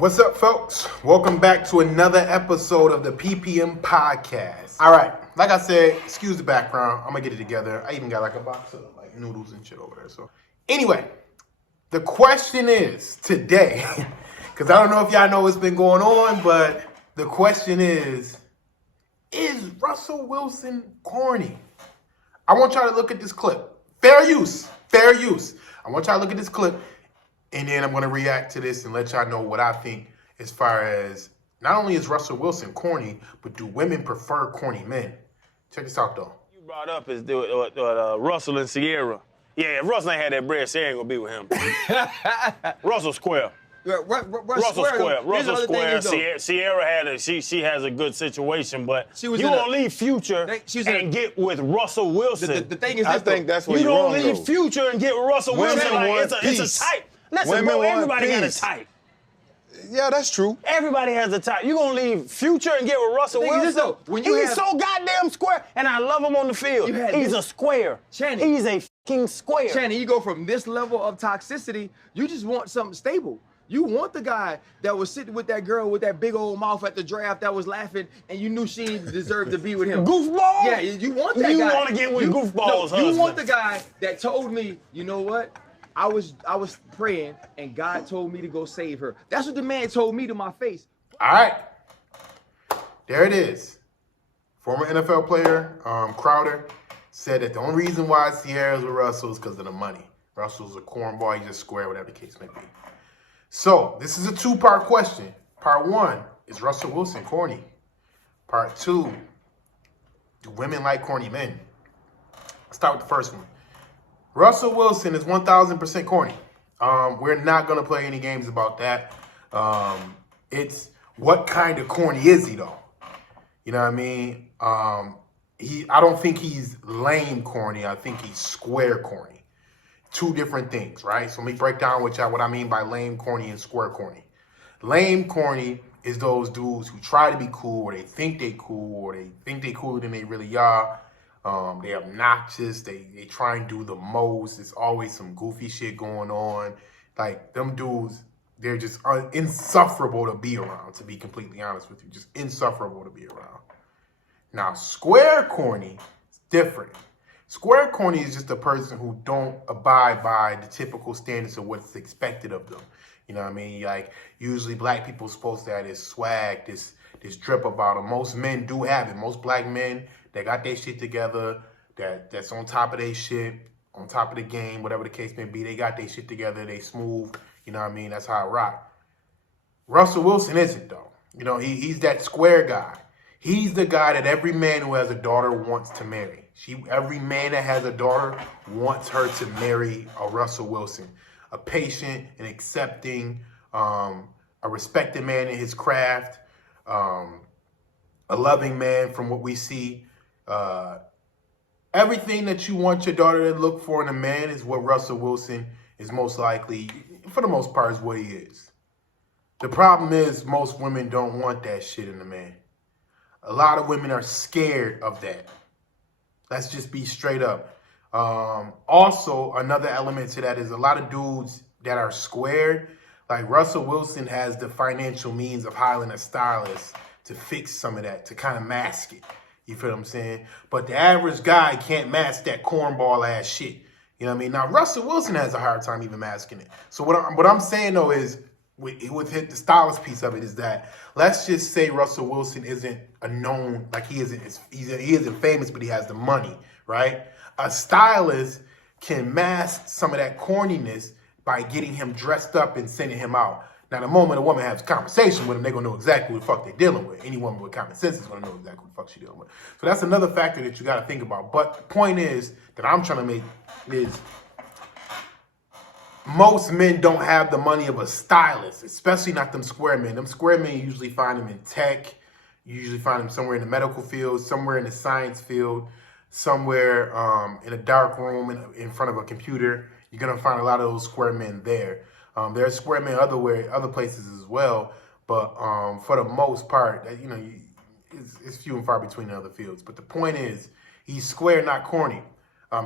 What's up, folks? Welcome back to another episode of the PPM podcast. All right, like I said, excuse the background. I'm gonna get it together. I even got like a box of like noodles and shit over there. So anyway, the question is today, because I don't know if y'all know what's been going on, but the question is Russell Wilson corny? I want y'all to look at this clip. Fair use. I want y'all to look at this clip. And then I'm going to react to this and let y'all know what I think as far as not only is Russell Wilson corny, but do women prefer corny men? Check this out, though. You brought up is Russell and Sierra. Yeah, if Russell ain't had that bread, Sierra ain't going to be with him. Russell square. Russell square. Sierra had she has a good situation, but you don't leave Future and get with Russell Wilson. The thing is, I think that's where you you're wrong, don't leave though. Future and get Russell Wilson. Like, it's a type. Listen, bro, everybody got a type. Yeah, that's true. Everybody has a type. You gonna leave Future and get with Russell Wilson? He's so goddamn square, and I love him on the field. He's a square. Channing. He's a fucking square. Channing, you go from this level of toxicity, you just want something stable. You want the guy that was sitting with that girl with that big old mouth at the draft that was laughing, and you knew she deserved to be with him. Goofball? Yeah, you want that guy. You want to get with Goofball's husband. You want the guy that told me, you know what? I was praying, and God told me to go save her. That's what the man told me to my face. All right. There it is. Former NFL player Crowder said that the only reason why Sierra's with Russell is because of the money. Russell's a cornball. He's just square, whatever the case may be. So this is a two-part question. Part one, is Russell Wilson corny? Part two, do women like corny men? Let's start with the first one. Russell Wilson is 1,000% corny. We're not going to play any games about that. It's what kind of corny is he, though? You know what I mean? I don't think he's lame corny. I think he's square corny. Two different things, right? So let me break down with y'all what I mean by lame corny and square corny. Lame corny is those dudes who try to be cool, or they think they cool, or they think they cooler than they really are. They're obnoxious. They try and do the most. There's always some goofy shit going on. Like, them dudes, they're just insufferable to be around, to be completely honest with you. Just insufferable to be around. Now, square corny is different. Square corny is just a person who don't abide by the typical standards of what's expected of them. You know what I mean? Like, usually black people are supposed to have this swag, this drip about them. Most men do have it. Most black men, they got their shit together, that's on top of their shit, on top of the game, whatever the case may be. They got their shit together, they smooth, you know what I mean? That's how I rock. Russell Wilson isn't, though. You know, he's that square guy. He's the guy that every man who has a daughter wants to marry. Every man that has a daughter wants her to marry a Russell Wilson. A patient, an accepting, a respected man in his craft, a loving man from what we see. Everything that you want your daughter to look for in a man is what Russell Wilson is most likely, for the most part, is what he is. The problem is most women don't want that shit in a man. A lot of women are scared of that. Let's just be straight up. Also, another element to that is a lot of dudes that are squared. Like, Russell Wilson has the financial means of hiring a stylist to fix some of that, to kind of mask it. You feel what I'm saying? But the average guy can't mask that cornball ass shit. You know what I mean? Now, Russell Wilson has a hard time even masking it. So what I'm saying, though, is with the stylist piece of it is that, let's just say Russell Wilson isn't a known, like he isn't famous, but he has the money, right? A stylist can mask some of that corniness by getting him dressed up and sending him out. Now, the moment a woman has a conversation with him, they're going to know exactly what the fuck they're dealing with. Any woman with common sense is going to know exactly what the fuck she's dealing with. So that's another factor that you got to think about. But the point is that I'm trying to make is most men don't have the money of a stylist, especially not them square men. Them square men, you usually find them in tech. You usually find them somewhere in the medical field, somewhere in the science field, somewhere in a dark room in front of a computer. You're going to find a lot of those square men there. There are square men other places as well, but for the most part, you know, it's few and far between in other fields. But the point is, he's square, not corny.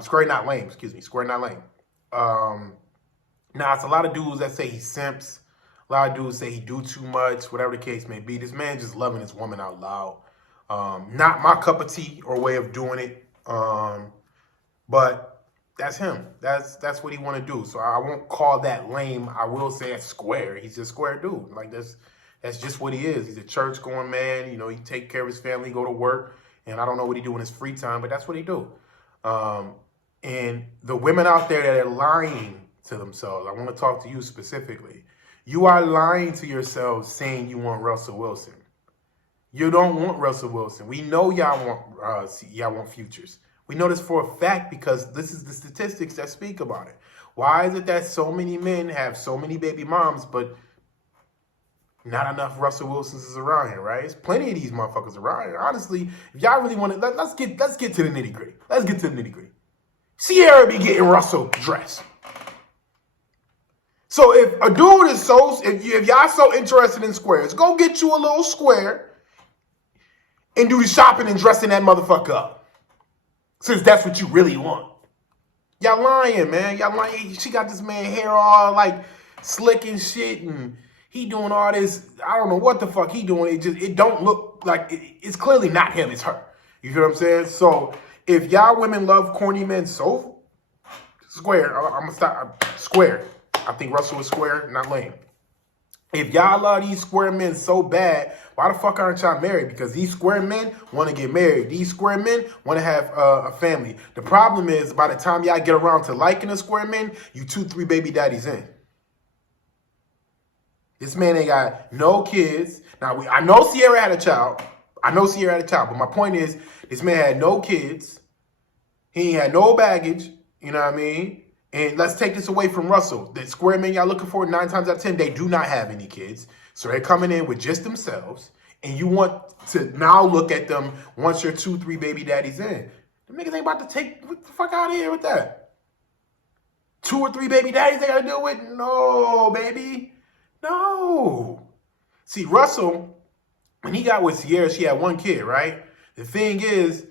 Square, not lame. Excuse me, square, not lame. Now, it's a lot of dudes that say he simps. A lot of dudes say he do too much, whatever the case may be. This man just loving his woman out loud. Not my cup of tea or way of doing it. But that's him. That's what he want to do. So I won't call that lame. I will say that's square. He's a square dude. Like that's just what he is. He's a church going man. You know, he take care of his family, go to work, and I don't know what he do in his free time, but that's what he do. And the women out there that are lying to themselves, I want to talk to you specifically. You are lying to yourselves saying you want Russell Wilson. You don't want Russell Wilson. We know y'all want futures. We know this for a fact because this is the statistics that speak about it. Why is it that so many men have so many baby moms, but not enough Russell Wilsons is around here, right? There's plenty of these motherfuckers around here. Honestly, if y'all really want to, let's get to the nitty gritty. Let's get to the nitty gritty. Sierra be getting Russell dressed. So if a dude is if y'all so interested in squares, go get you a little square and do the shopping and dressing that motherfucker up. Since that's what you really want. Y'all lying, man. Y'all lying. She got this man hair all like slick and shit, and he doing all this. I don't know what the fuck he doing. It don't look like it's clearly not him. It's her. You hear what I'm saying? So if y'all women love corny men so square, I'm gonna stop square. I think Russell is square, not lame. If y'all love these square men so bad, why the fuck aren't y'all married? Because these square men want to get married. These square men want to have a family. The problem is, by the time y'all get around to liking the square men, you 2-3 baby daddies in. This man ain't got no kids. Now, I know Sierra had a child. But my point is, this man had no kids. He ain't had no baggage. You know what I mean? And let's take this away from Russell. The square men y'all looking for, 9 times out of 10, they do not have any kids. So they're coming in with just themselves. And you want to now look at them once you're 2-3 baby daddies in. The niggas ain't about to take what the fuck out of here with that. 2 or 3 baby daddies they got to deal with? No, baby. No. See, Russell, when he got with Sierra, she had 1 kid, right? The thing is,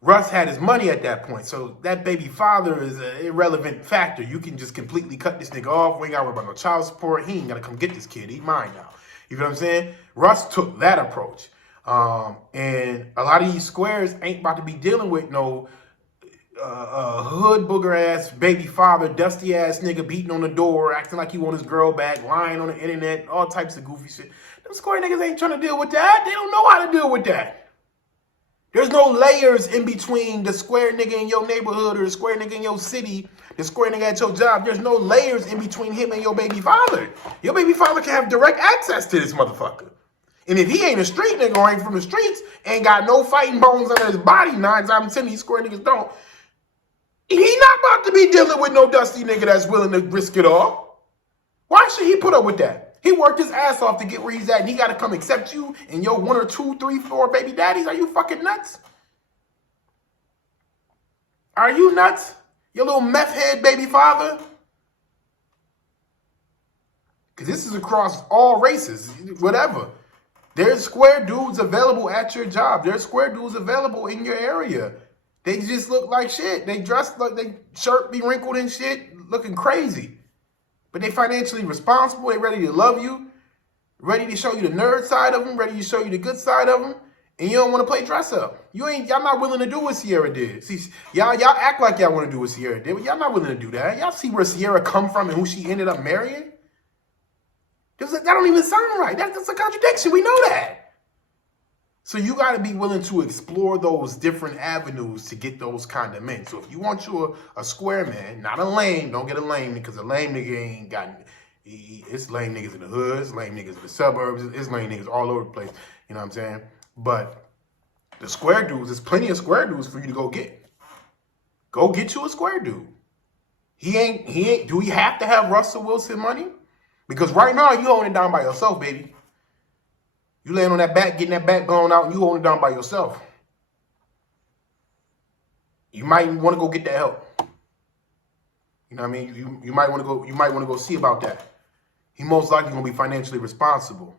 Russ had his money at that point, so that baby father is an irrelevant factor. You can just completely cut this nigga off. We ain't got to worry about no child support. He ain't got to come get this kid. He mine now. You know what I'm saying? Russ took that approach. And a lot of these squares ain't about to be dealing with no hood booger-ass baby father, dusty-ass nigga beating on the door, acting like he want his girl back, lying on the internet, all types of goofy shit. Them square niggas ain't trying to deal with that. They don't know how to deal with that. There's no layers in between the square nigga in your neighborhood or the square nigga in your city, the square nigga at your job. There's no layers in between him and your baby father. Your baby father can have direct access to this motherfucker. And if he ain't a street nigga or ain't from the streets, ain't got no fighting bones under his body, 9 times out of 10 these square niggas don't, he not about to be dealing with no dusty nigga that's willing to risk it all. Why should he put up with that? He worked his ass off to get where he's at, and he got to come accept you and your 1 or 2, 3, 4 baby daddies. Are you fucking nuts? Are you nuts? Your little meth head baby father? Because this is across all races, whatever. There's square dudes available at your job. There's square dudes available in your area. They just look like shit. They dress like they shirt be wrinkled and shit, looking crazy. But they financially responsible. They ready to love you, ready to show you the nerd side of them, ready to show you the good side of them, and you don't want to play dress up. Y'all not willing to do what Sierra did. See, y'all act like y'all want to do what Sierra did, but y'all not willing to do that. Y'all see where Sierra come from and who she ended up marrying? That don't even sound right. That's a contradiction. We know that. So you got to be willing to explore those different avenues to get those kind of men. So if you want you a square man, not a lame, don't get a lame because a lame nigga ain't got, it's lame niggas in the hood, it's lame niggas in the suburbs, it's lame niggas all over the place. You know what I'm saying? But the square dudes, there's plenty of square dudes for you to go get. Go get you a square dude. Do we have to have Russell Wilson money? Because right now you holding it down by yourself, baby. You laying on that back, getting that back blown out, and you holding it down by yourself. You might want to go get that help. You know what I mean? You might want to go see about that. He most likely gonna be financially responsible.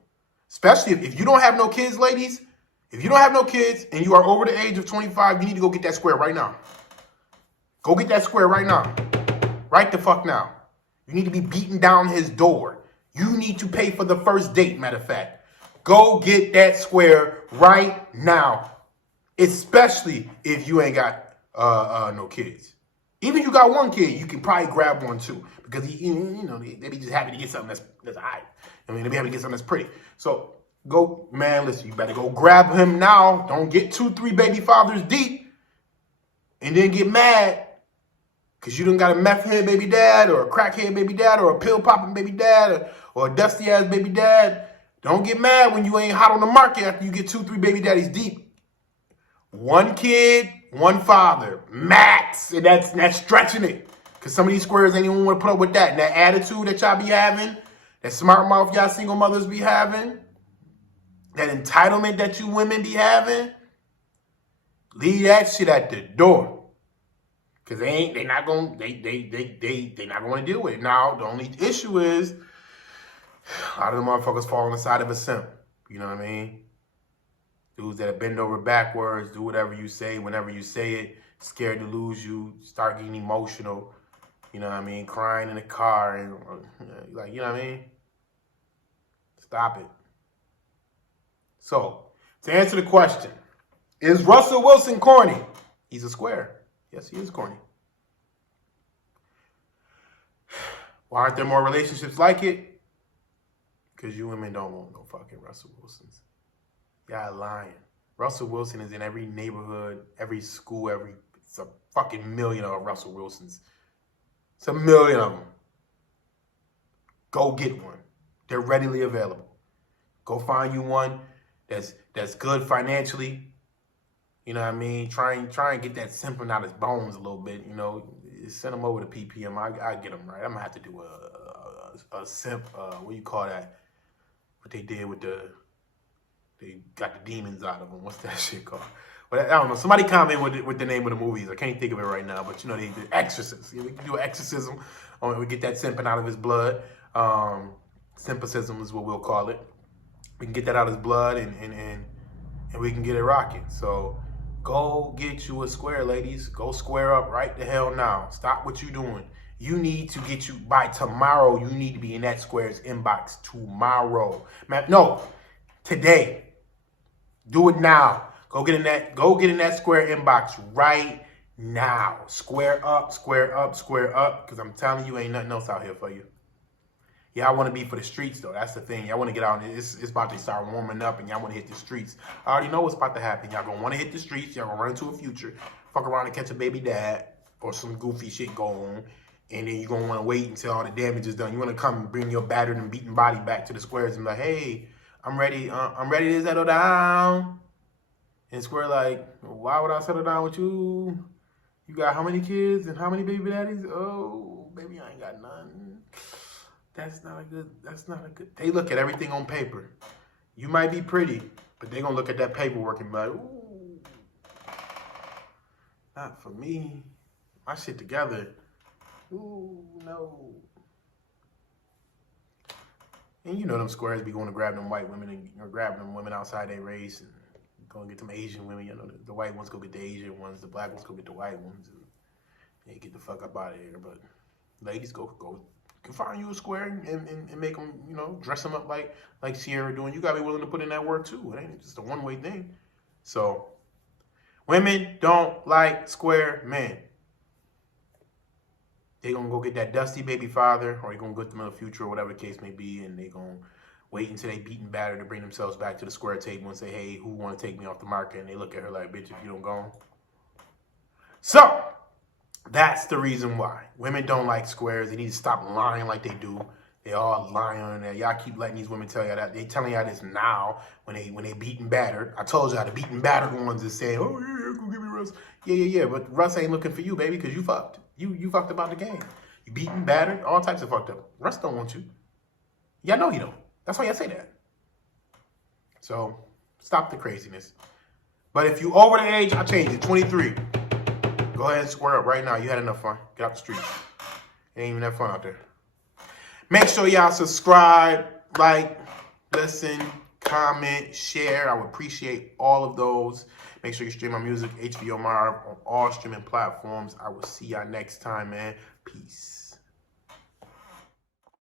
Especially if you don't have no kids, ladies. If you don't have no kids and you are over the age of 25, you need to go get that square right now. Go get that square right now. Right the fuck now. You need to be beating down his door. You need to pay for the first date, matter of fact. Go get that square right now. Especially if you ain't got no kids. Even if you got one kid, you can probably grab one too. Because they be just happy to get something that's all right. I mean, they be happy to get something that's pretty. So go, man, listen, you better go grab him now. Don't get 2-3 baby fathers deep and then get mad because you done got a meth head baby dad or a crackhead baby dad or a pill popping baby dad or a dusty ass baby dad. Don't get mad when you ain't hot on the market after you get 2-3 baby daddies deep. One kid, one father, max. And that's stretching it. Because some of these squares ain't even want to put up with that. And that attitude that y'all be having, that smart mouth y'all single mothers be having, that entitlement that you women be having, leave that shit at the door. Because they not gonna deal with it. Now, the only issue is a lot of the motherfuckers fall on the side of a simp. You know what I mean? Dudes that bend over backwards, do whatever you say, whenever you say it, scared to lose you, start getting emotional, you know what I mean, crying in the car, and like, you know what I mean? Stop it. So, to answer the question, is Russell Wilson corny? He's a square. Yes, he is corny. Why aren't there more relationships like it? Because you women don't want no fucking Russell Wilsons. Y'all lying. Russell Wilson is in every neighborhood, every school, it's a fucking million of Russell Wilsons. It's a million of them. Go get one. They're readily available. Go find you one that's good financially. You know what I mean? Try and get that simping out his bones a little bit. You know, send him over to PPM. I get him right. I'm gonna have to do a simp. What do you call that? What they did with they got the demons out of him. What's that shit called? But I don't know. Somebody comment with the name of the movies. I can't think of it right now. But you know, the exorcist. We can do an exorcism. We get that simping out of his blood. Simpicism is what we'll call it. We can get that out of his blood and we can get it rocking. So go get you a square, ladies. Go square up right the hell now. Stop what you doing. You need to get you, by tomorrow, you need to be in that square's inbox tomorrow. No, today. Do it now. Go get in that square inbox right now. Square up, square up, square up. Because I'm telling you, ain't nothing else out here for you. Y'all want to be for the streets, though. That's the thing. Y'all want to get out. It's about to start warming up, and y'all want to hit the streets. I already know what's about to happen. Y'all going to want to hit the streets. Y'all going to run into a future. Fuck around and catch a baby dad or some goofy shit go on. And then you're going to want to wait until all the damage is done. You want to come and bring your battered and beaten body back to the squares and be like, hey, I'm ready to settle down. And Square like, why would I settle down with you? You got how many kids and how many baby daddies? Oh, baby, I ain't got none. That's not a good. They look at everything on paper. You might be pretty, but they gonna look at that paperwork and be like, ooh, not for me. My shit together. Ooh, no. And you know them squares be going to grab them white women and grab them women outside their race and go and get them Asian women. You know, the white ones go get the Asian ones, the black ones go get the white ones, and they get the fuck up out of here. But ladies, go can find you a square and make them, you know, dress them up like Sierra doing. You gotta be willing to put in that work too. It ain't just a one-way thing. So women don't like square men. They gonna go get that dusty baby father, or they gonna get them in the future, or whatever the case may be, and they gonna wait until they beat and batter to bring themselves back to the square table and say, hey, who wanna take me off the market? And they look at her like, bitch, if you don't go. So that's the reason why. Women don't like squares. They need to stop lying like they do. They all lying on there. Y'all keep letting these women tell y'all that. They telling y'all this now when they beat and battered. I told y'all the beat and battered ones is saying, oh, yeah, go give me Russ. Yeah. But Russ ain't looking for you, baby, because you fucked. You fucked about the game. You beat and battered, all types of fucked up. Russ don't want you. Y'all know he don't. That's why y'all say that. So stop the craziness. But if you over the age, I change it. 23. Go ahead and square up right now. You had enough fun. Get out the streets. It ain't even that fun out there. Make sure y'all subscribe, like, listen, comment, share. I would appreciate all of those. Make sure you stream my music, HBO Marv, on all streaming platforms. I will see y'all next time, man. Peace.